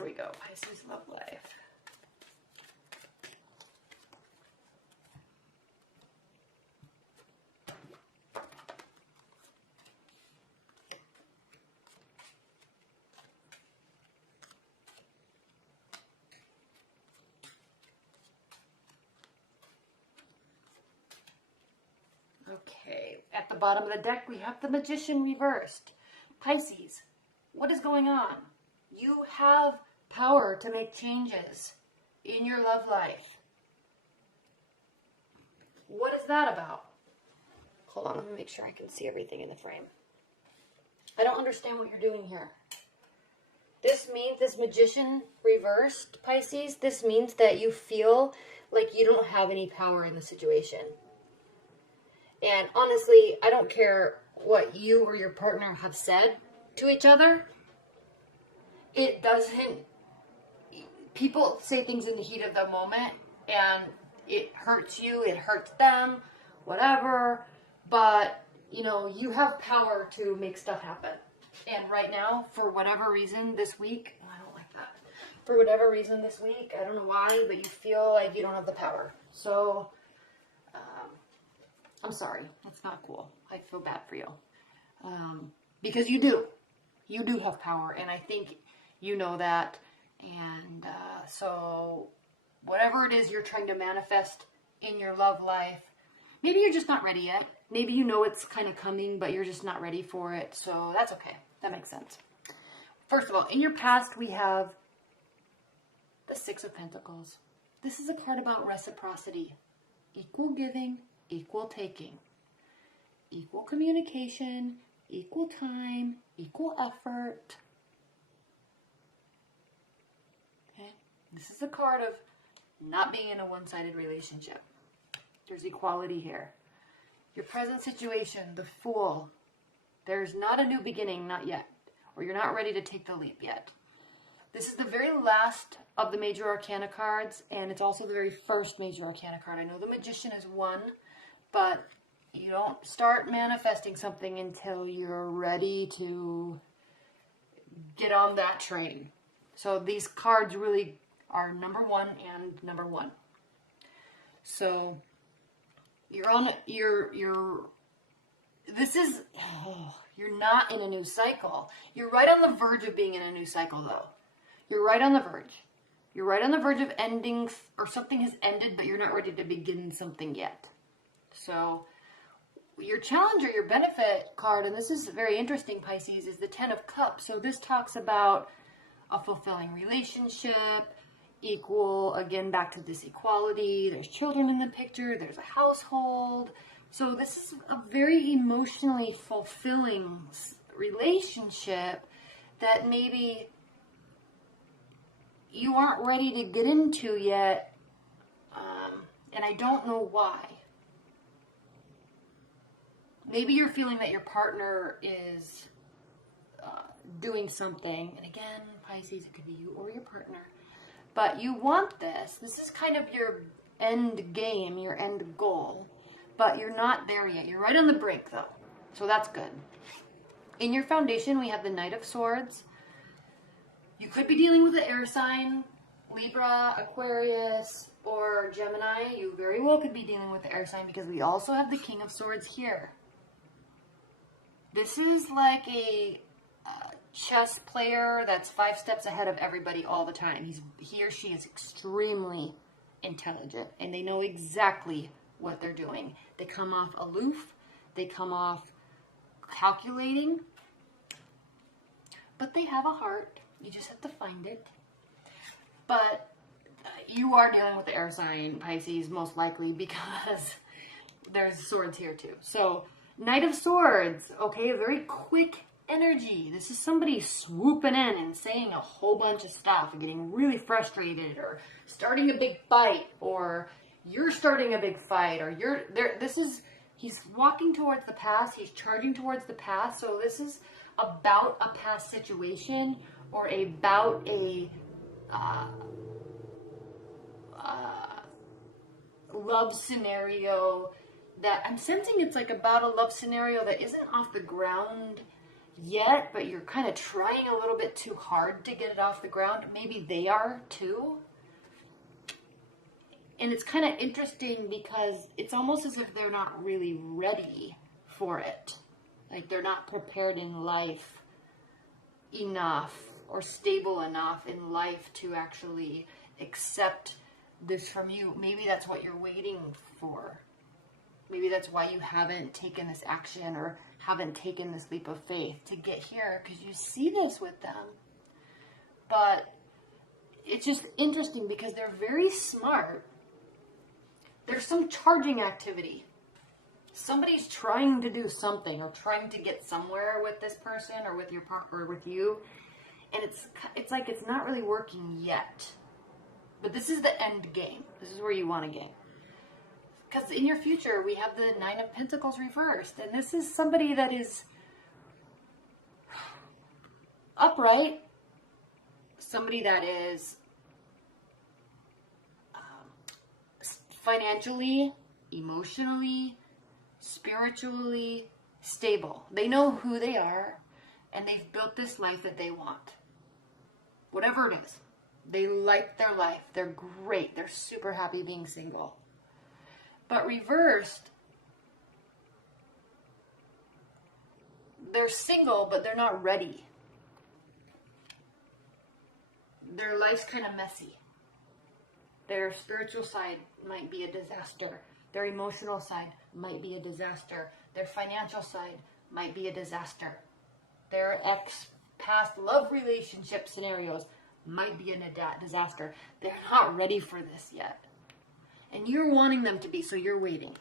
Here we go. Pisces love life. Okay, at the bottom of the deck, we have the Magician reversed. Pisces, what is going on? You have power to make changes in your love life. What is that about? Hold on, let me make sure I can see everything in the frame. I don't understand what you're doing here. This means, this Magician reversed, Pisces, this means that you feel like you don't have any power in the situation. And honestly, I don't care what you or your partner have said to each other. It doesn't, people say things in the heat of the moment and it hurts you, it hurts them, whatever. But, you know, you have power to make stuff happen. And right now, for whatever reason this week, I don't like that. For whatever reason this week, I don't know why, but you feel like you don't have the power. So, I'm sorry. That's not cool. I feel bad for you. Because you do. You do have power. And I think you know that. And so whatever it is you're trying to manifest in your love life, maybe you're just not ready yet. Maybe you know it's kind of coming, but you're just not ready for it. So that's okay. That makes sense. First of all, in your past, we have the Six of Pentacles. This is a card about reciprocity. Equal giving, equal taking, equal communication, equal time, equal effort. Okay? This is a card of not being in a one-sided relationship. There's equality here. Your present situation, the Fool. There's not a new beginning, not yet. Or you're not ready to take the leap yet. This is the very last of the Major Arcana cards, and it's also the very first Major Arcana card. I know the Magician is one, but you don't start manifesting something until you're ready to get on that train. So these cards really are number one and number one. So you're not in a new cycle. You're right on the verge of being in a new cycle though. You're right on the verge. You're right on the verge of ending, or something has ended, but you're not ready to begin something yet. So your challenge or your benefit card, and this is very interesting, Pisces, is the Ten of Cups. So this talks about a fulfilling relationship, equal, again, back to this equality. There's children in the picture. There's a household. So this is a very emotionally fulfilling relationship that maybe you aren't ready to get into yet, and I don't know why. Maybe you're feeling that your partner is doing something, and again, Pisces, it could be you or your partner, but you want this. This is kind of your end game, your end goal, but you're not there yet. You're right on the brink, though, so that's good. In your foundation, we have the Knight of Swords. You could be dealing with an air sign, Libra, Aquarius, or Gemini. You very well could be dealing with the air sign because we also have the King of Swords here. This is like a chess player that's 5 steps ahead of everybody all the time. He or she is extremely intelligent, and they know exactly what they're doing. They come off aloof. They come off calculating. But they have a heart. You just have to find it. But you are dealing with the air sign, Pisces, most likely, because there's swords here too. So, Knight of Swords, okay, very quick energy. This is somebody swooping in and saying a whole bunch of stuff and getting really frustrated, or starting a big fight, or you're starting a big fight, or you're there. He's walking towards the past. He's charging towards the past. So this is about a past situation, or about a love scenario that I'm sensing. It's like about a love scenario that isn't off the ground yet, but you're kind of trying a little bit too hard to get it off the ground. Maybe they are too. And it's kind of interesting because it's almost as if they're not really ready for it. Like they're not prepared in life enough or stable enough in life to actually accept this from you. Maybe that's what you're waiting for. Maybe that's why you haven't taken this action or haven't taken this leap of faith to get here, because you see this with them. But it's just interesting because they're very smart. There's some charging activity. Somebody's trying to do something or trying to get somewhere with this person or with your partner or with you. And it's like it's not really working yet. But this is the end game. This is where you want to get. Because in your future, we have the Nine of Pentacles reversed. And this is somebody that is upright. Somebody that is financially, emotionally, spiritually stable. They know who they are, and they've built this life that they want. Whatever it is. They like their life. They're great. They're super happy being single. But reversed, they're single, but they're not ready. Their life's kind of messy. Their spiritual side might be a disaster. Their emotional side might be a disaster. Their financial side might be a disaster. Their past love relationship scenarios might be a disaster. They're not ready for this yet. And you're wanting them to be, so you're waiting.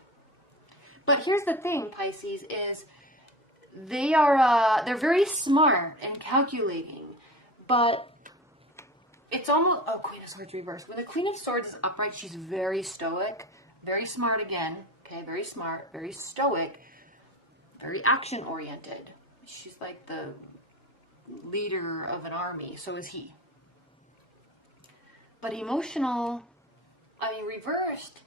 But here's the thing, Pisces, is they're very smart and calculating, but it's almost, Queen of Swords reversed. When the Queen of Swords is upright, she's very stoic, very smart again, okay, very smart, very stoic, very action-oriented. She's like the leader of an army, so is he. But reversed,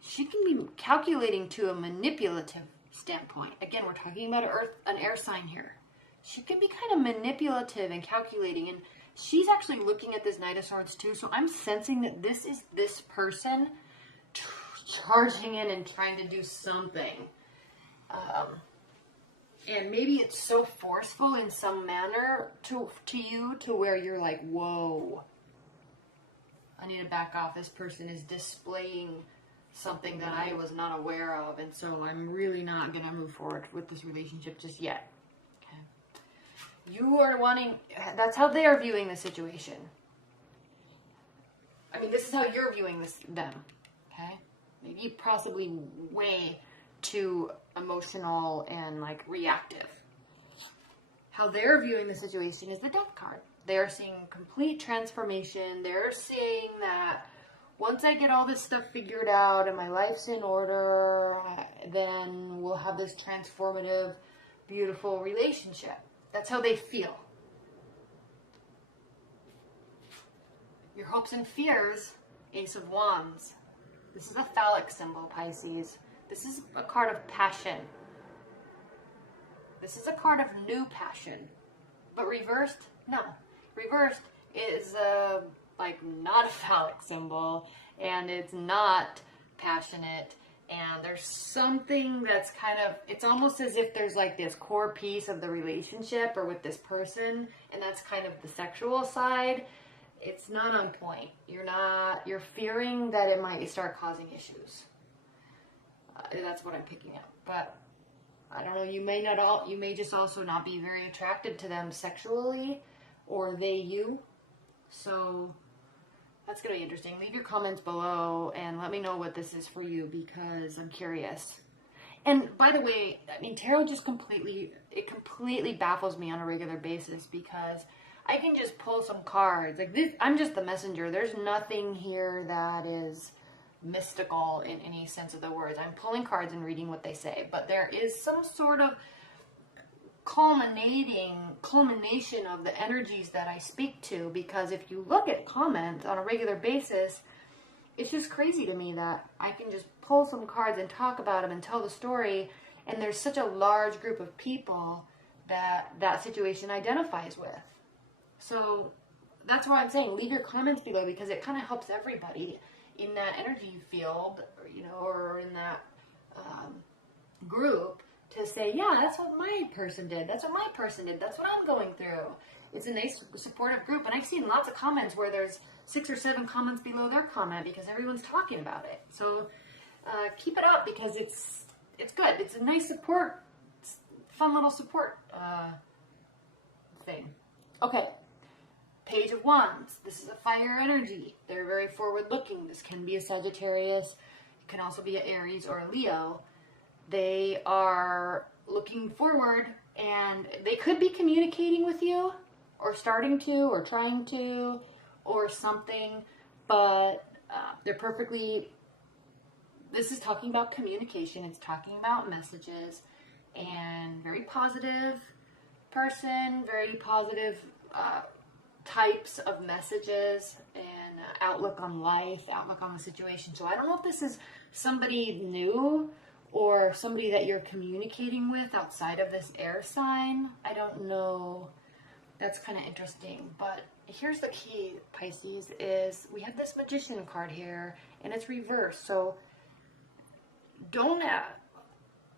she can be calculating to a manipulative standpoint. Again, we're talking about an air sign here. She can be kind of manipulative and calculating, and she's actually looking at this Knight of Swords too, so I'm sensing that this is this person charging in and trying to do something. And maybe it's so forceful in some manner to you to where you're like, whoa, I need to back off. This person is displaying something that I was not aware of, and so I'm really not going to move forward with this relationship just yet. Okay. You are wanting, that's how they are viewing the situation. This is how you're viewing them. Okay? Maybe possibly way too emotional and reactive. How they're viewing the situation is the Death card. They're seeing complete transformation. They're seeing that once I get all this stuff figured out and my life's in order, then we'll have this transformative, beautiful relationship. That's how they feel. Your hopes and fears, Ace of Wands. This is a phallic symbol, Pisces. This is a card of passion. This is a card of new passion. But reversed, no. Reversed is not a phallic symbol, and it's not passionate, and there's something that's it's almost as if there's this core piece of the relationship or with this person, and that's kind of the sexual side. It's not on point. You're fearing that it might start causing issues. That's what I'm picking up. But I don't know, you may just also not be very attracted to them sexually, or they you. So that's going to be interesting. Leave your comments below and let me know what this is for you, because I'm curious. And by the way, tarot just completely baffles me on a regular basis, because I can just pull some cards. I'm just the messenger. There's nothing here that is mystical in any sense of the words. I'm pulling cards and reading what they say, but there is some sort of culmination of the energies that I speak to, because if you look at comments on a regular basis, it's just crazy to me that I can just pull some cards and talk about them and tell the story, and there's such a large group of people that situation identifies with. So that's why I'm saying leave your comments below, because it kind of helps everybody in that energy field, or in that group, to say, yeah, that's what my person did. That's what my person did. That's what I'm going through. It's a nice supportive group. And I've seen lots of comments where there's 6 or 7 comments below their comment because everyone's talking about it. So keep it up, because it's good. It's a nice support, fun little support thing. Okay. Page of Wands. This is a fire energy. They're very forward looking. This can be a Sagittarius. It can also be an Aries or a Leo. They are looking forward, and they could be communicating with you, or starting to, or trying to, or something, but they're perfectly, this is talking about communication. It's talking about messages, and very positive person, very positive types of messages, and outlook on life, outlook on the situation. So I don't know if this is somebody new or somebody that you're communicating with outside of this air sign. I don't know. That's kind of interesting. But here's the key, Pisces, is we have this Magician card here, and it's reversed. So don't,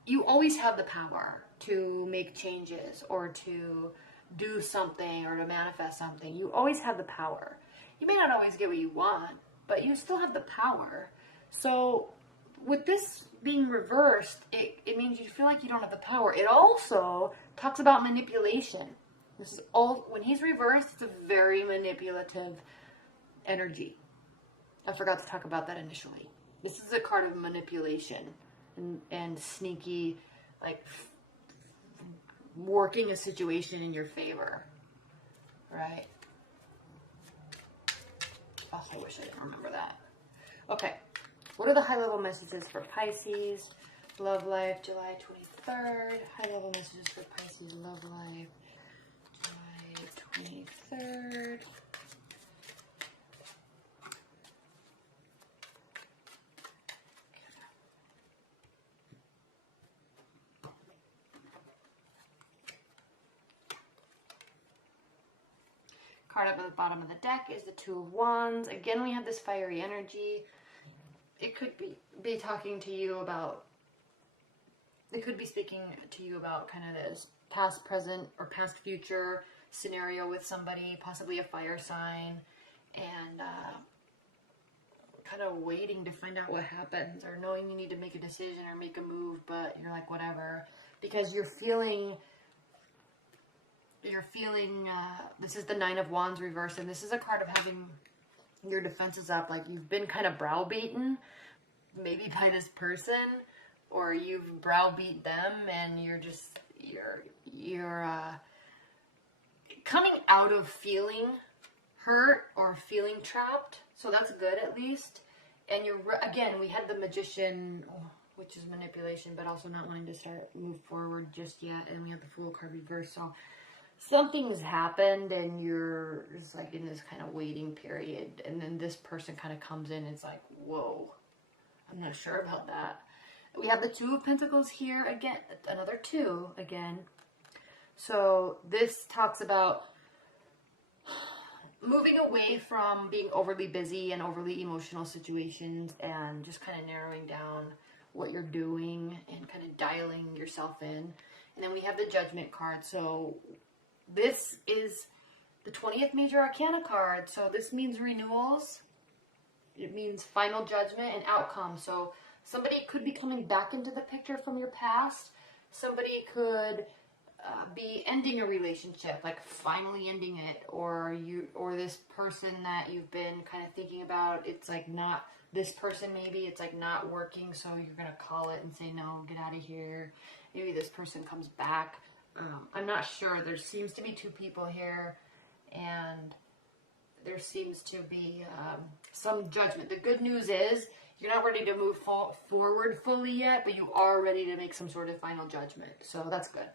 you always have the power to make changes, or to do something, or to manifest something. You always have the power. You may not always get what you want, but you still have the power. So with this being reversed, it means you feel like you don't have the power. It also talks about manipulation. This is all, when he's reversed, it's a very manipulative energy. I forgot to talk about that initially. This is a card of manipulation and sneaky, like, working a situation in your favor, right? Oh, I wish I didn't remember that. Okay, what are the high-level messages for Pisces? Love life, July 23rd. High-level messages for Pisces, love life, July 23rd. Card up at the bottom of the deck is the Two of Wands. Again, we have this fiery energy. It could be talking to you about, it could be speaking to you about kind of this past, present, or past, future scenario with somebody, possibly a fire sign, and kind of waiting to find out what happens, or knowing you need to make a decision or make a move, but you're like, whatever, because you're feeling, this is the Nine of Wands reversed, and this is a card of having your defenses up, like you've been kind of browbeaten, maybe by this person, or you've browbeat them, and you're coming out of feeling hurt or feeling trapped, so that's good at least. And again, we had the Magician, which is manipulation, but also not wanting to move forward just yet, and we have the Fool card reversed, so something's happened, and you're just like in this kind of waiting period, and then this person kind of comes in, and it's like, whoa, I'm not sure about that. We have the Two of Pentacles here again, another 2 again. So this talks about moving away from being overly busy and overly emotional situations, and just kind of narrowing down what you're doing and kind of dialing yourself in. And then we have the Judgment card. So this is the 20th Major Arcana card. So this means renewals. It means final judgment and outcome. So somebody could be coming back into the picture from your past. Somebody could be ending a relationship, like finally ending it, or this person that you've been kind of thinking about, it's like not this person, maybe it's like not working, so you're gonna call it and say, no, get out of here. Maybe this person comes back. I'm not sure. There seems to be 2 people here, and there seems to be some judgment. The good news is you're not ready to move forward fully yet, but you are ready to make some sort of final judgment, so that's good.